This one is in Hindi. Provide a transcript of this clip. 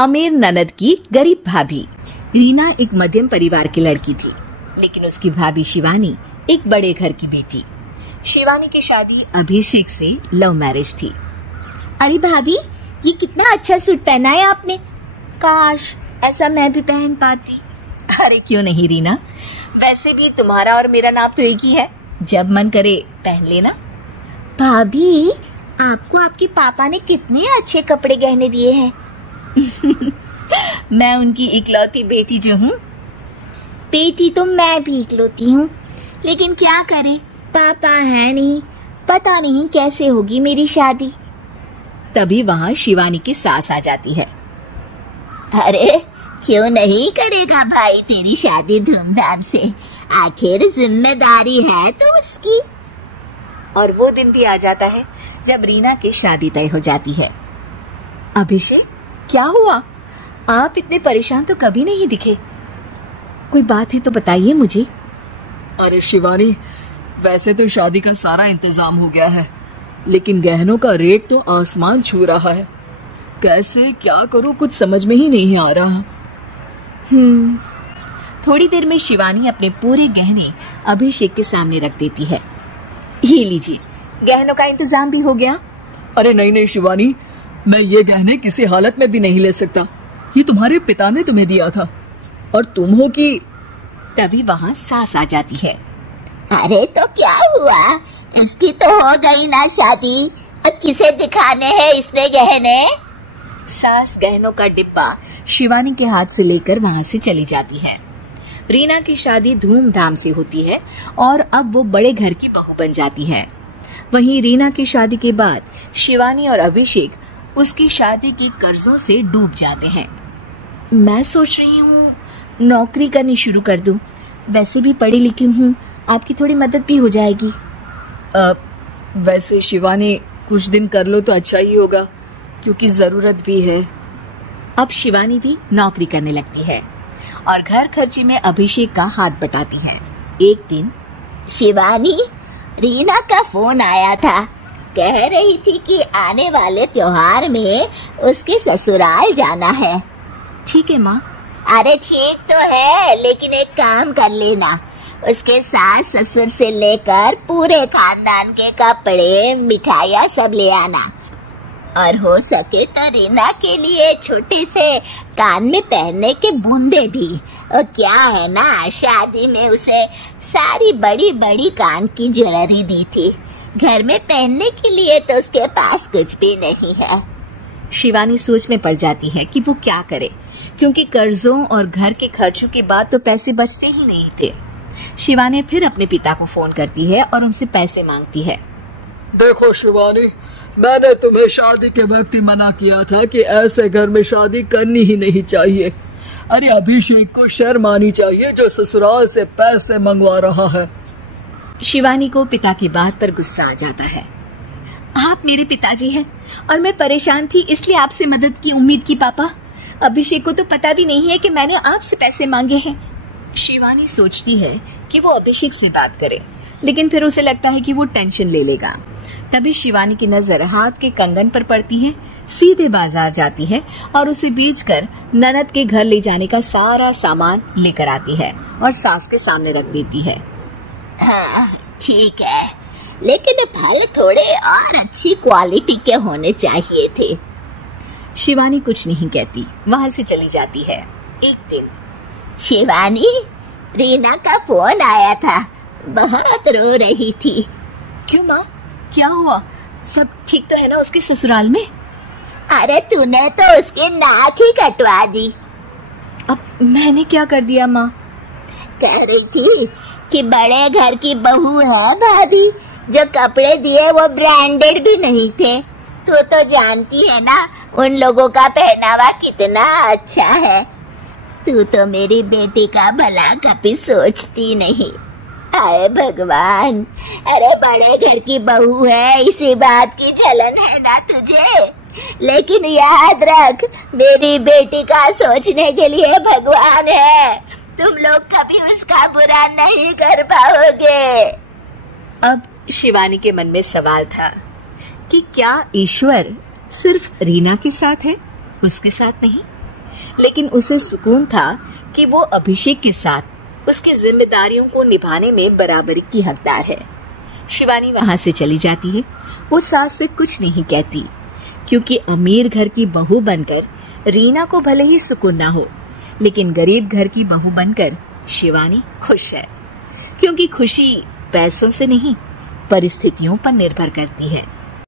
अमीर ननद की गरीब भाभी। रीना एक मध्यम परिवार की लड़की थी, लेकिन उसकी भाभी शिवानी एक बड़े घर की बेटी। शिवानी की शादी अभिषेक से लव मैरिज थी। अरे भाभी, ये कितना अच्छा सूट पहना है आपने। काश ऐसा मैं भी पहन पाती। अरे क्यों नहीं रीना, वैसे भी तुम्हारा और मेरा नाप तो एक ही है, जब मन करे पहन लेना। भाभी, आपको आपके पापा ने कितने अच्छे कपड़े गहने दिए हैं। मैं उनकी इकलौती बेटी जो हूँ। बेटी तो मैं भी इकलौती हूँ, लेकिन क्या करें, पापा है नहीं, पता नहीं कैसे होगी मेरी शादी। तभी वहाँ शिवानी की सास आ जाती है। अरे क्यों नहीं करेगा भाई तेरी शादी धूमधाम से, आखिर जिम्मेदारी है तो उसकी। और वो दिन भी आ जाता है जब रीना की शादी तय हो जाती है। अभिषेक, क्या हुआ? आप इतने परेशान तो कभी नहीं दिखे। कोई बात है तो बताइए मुझे। अरे शिवानी, वैसे तो शादी का सारा इंतजाम हो गया है, लेकिन गहनों का रेट तो आसमान छू रहा है। कैसे क्या करूं, कुछ समझ में ही नहीं आ रहा। थोड़ी देर में शिवानी अपने पूरे गहने अभिषेक के सामने रख देती है। ये लीजिए, गहनों का इंतजाम भी हो गया। अरे नहीं नहीं शिवानी, मैं ये गहने किसी हालत में भी नहीं ले सकता। ये तुम्हारे पिता ने तुम्हें दिया था और तुम हो कि। तभी वहाँ सास आ जाती है। अरे तो क्या हुआ, इसकी तो हो गई ना शादी, अब किसे दिखाने हैं इसने गहने। सास गहनों का डिब्बा शिवानी के हाथ से लेकर वहाँ से चली जाती है। रीना की शादी धूमधाम से होती है और अब वो बड़े घर की बहू बन जाती है। वहीं रीना की शादी के बाद शिवानी और अभिषेक उसकी शादी के कर्जों से डूब जाते हैं। मैं सोच रही हूँ नौकरी करनी शुरू कर दूं, वैसे भी पढ़ी लिखी हूँ, आपकी थोड़ी मदद भी हो जाएगी। वैसे शिवानी कुछ दिन कर लो तो अच्छा ही होगा, क्योंकि जरूरत भी है। अब शिवानी भी नौकरी करने लगती है और घर खर्ची में अभिषेक का हाथ बटाती है। एक दिन शिवानी, रीना का फोन आया था, कह रही थी कि आने वाले त्योहार में उसके ससुराल जाना है। ठीक है माँ। अरे ठीक तो है, लेकिन एक काम कर लेना, उसके सास ससुर से लेकर पूरे खानदान के कपड़े मिठाइयाँ सब ले आना, और हो सके तो रीना के लिए छोटे से कान में पहनने के बूंदे भी। और क्या है ना, शादी में उसे सारी बड़ी बड़ी कान की ज्वेलरी दी थी, घर में पहनने के लिए तो उसके पास कुछ भी नहीं है। शिवानी सोच में पड़ जाती है कि वो क्या करे, क्योंकि कर्जों और घर के खर्चों के बाद तो पैसे बचते ही नहीं थे। शिवानी फिर अपने पिता को फोन करती है और उनसे पैसे मांगती है। देखो शिवानी, मैंने तुम्हें शादी के वक्त ही मना किया था कि ऐसे घर में शादी करनी ही नहीं चाहिए। अरे अभिषेक को शर्म आनी चाहिए जो ससुराल से पैसे मंगवा रहा है। शिवानी को पिता की बात पर गुस्सा आ जाता है। आप मेरे पिताजी हैं और मैं परेशान थी, इसलिए आपसे मदद की उम्मीद की पापा। अभिषेक को तो पता भी नहीं है कि मैंने आपसे पैसे मांगे हैं। शिवानी सोचती है कि वो अभिषेक से बात करे, लेकिन फिर उसे लगता है कि वो टेंशन ले लेगा। तभी शिवानी की नजर हाथ के कंगन पर पड़ती है, सीधे बाजार जाती है और उसे बेचकर ननद के घर ले जाने का सारा सामान लेकर आती है और सास के सामने रख देती है। हाँ ठीक है, लेकिन फल थोड़े और अच्छी क्वालिटी के होने चाहिए थे। शिवानी कुछ नहीं कहती, वहाँ से चली जाती है। एक दिन शिवानी, रीना का फोन आया था, बहुत रो रही थी। क्यों माँ, क्या हुआ? सब ठीक तो है ना उसके ससुराल में? अरे तूने तो उसकी नाक ही कटवा दी। अब मैंने क्या कर दिया माँ? कह रही थी कि बड़े घर की बहू है भाभी, जो कपड़े दिए वो ब्रांडेड भी नहीं थे। तू तो जानती है ना उन लोगों का पहनावा कितना अच्छा है। तू तो मेरी बेटी का भला कभी सोचती नहीं। हाय भगवान, अरे बड़े घर की बहू है, इसी बात की जलन है ना तुझे? लेकिन याद रख, मेरी बेटी का सोचने के लिए भगवान है, तुम लोग कभी उसका बुरा नहीं कर पाओगे। अब शिवानी के मन में सवाल था कि क्या ईश्वर सिर्फ रीना के साथ है, उसके साथ नहीं? लेकिन उसे सुकून था कि वो अभिषेक के साथ उसकी जिम्मेदारियों को निभाने में बराबरी की हकदार है। शिवानी वहां से चली जाती है। वो सास से कुछ नहीं कहती, क्योंकि अमीर घर की बहू बनकर रीना को भले ही सुकून ना हो, लेकिन गरीब घर की बहू बनकर शिवानी खुश है, क्योंकि खुशी पैसों से नहीं परिस्थितियों पर निर्भर करती है।